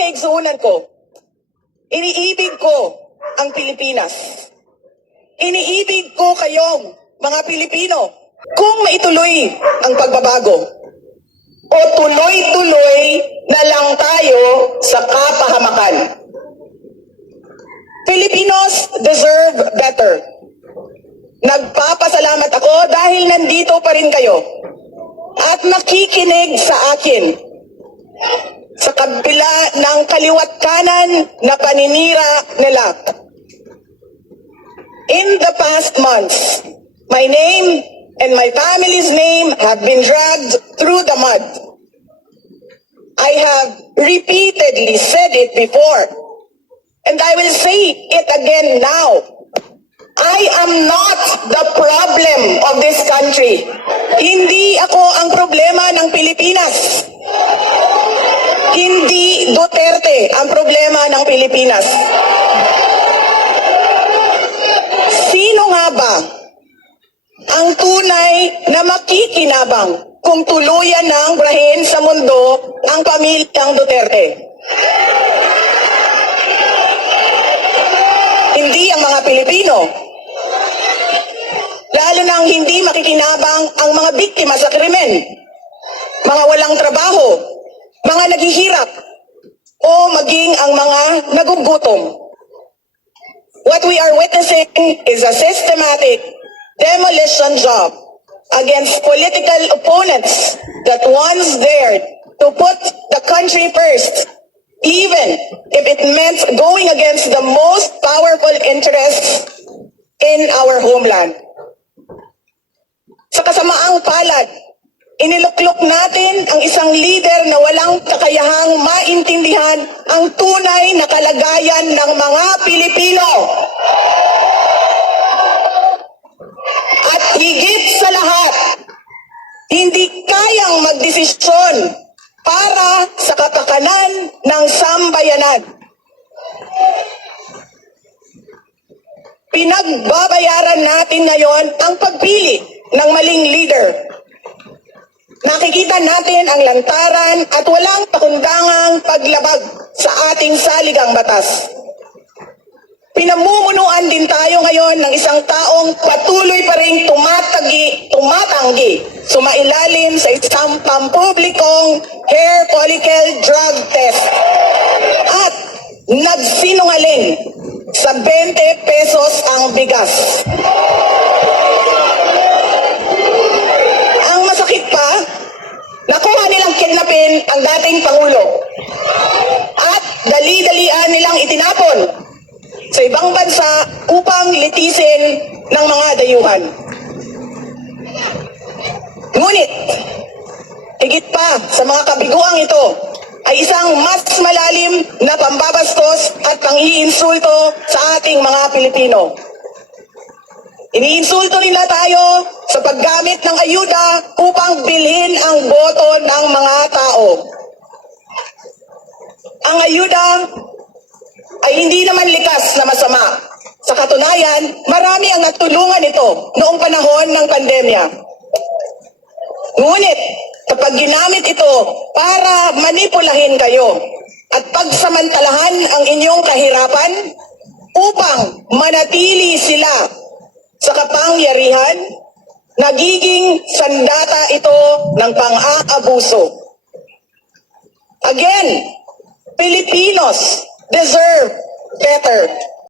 kaigsuunan ko, iniibig ko ang Pilipinas. Iniibig ko kayong mga Pilipino. Kung maituloy ang pagbabago, o tuloy-tuloy na lang tayo sa kapahamakan. Filipinos deserve better. Nagpapasalamat ako dahil nandito pa rin kayo at nakikinig sa akin sa kabila ng kaliwat kanan na paninira nila. In the past months, my name and my family's name have been dragged through the mud. I have repeatedly said it before, and I will say it again now. I am not the problem of this country. Hindi ako ang problema ng Pilipinas. Hindi Duterte ang problema ng Pilipinas. Sino nga ba ang tunay na makikinabang kung tuluyan ng brahin sa mundo ang pamilyang Duterte? Hindi ang mga Pilipino. Lalo nang hindi makikinabang ang mga biktima sa krimen, mga walang trabaho, mga naghihirap, o maging ang mga nagugutom. What we are witnessing is a systematic demolition job against political opponents that once dared to put the country first, even if it meant going against the most powerful interests in our homeland. Sa kasamaang palad, iniluklok natin ang isang leader na walang kakayahang maintindihan ang tunay na kalagayan ng mga Pilipino. At higit sa lahat, hindi kayang magdesisyon para sa kapakanan ng sambayanan. Pinagbabayaran natin ngayon ang pagpili ng maling leader. Nakikita natin ang lantaran at walang pakundangang paglabag sa ating saligang batas. Pinamumunuan din tayo ngayon ng isang taong patuloy pa rin tumatanggi, sumailalim sa isang pampublikong hair follicle drug test at nagsinungaling sa 20 pesos ang bigas. Ang masakit pa, nakuha nilang kidnapin ang dating Pangulo at dali-dalian nilang itinapon sa ibang bansa upang litisin ng mga dayuhan. Ngunit, higit pa sa mga kabiguang ito, ay isang mas malalim na pambabastos at pang-iinsulto sa ating mga Pilipino. Iniinsulto nila tayo sa paggamit ng ayuda upang bilhin ang boto ng mga tao. Ang ayuda ay hindi naman likas na masama. Sa katunayan, marami ang natulungan ito noong panahon ng pandemya. Ngunit, kapag ginamit ito para manipulahin kayo at pagsamantalahan ang inyong kahirapan upang manatili sila sa kapangyarihan, nagiging sandata ito ng pang-aabuso. Again, Filipinos deserve better.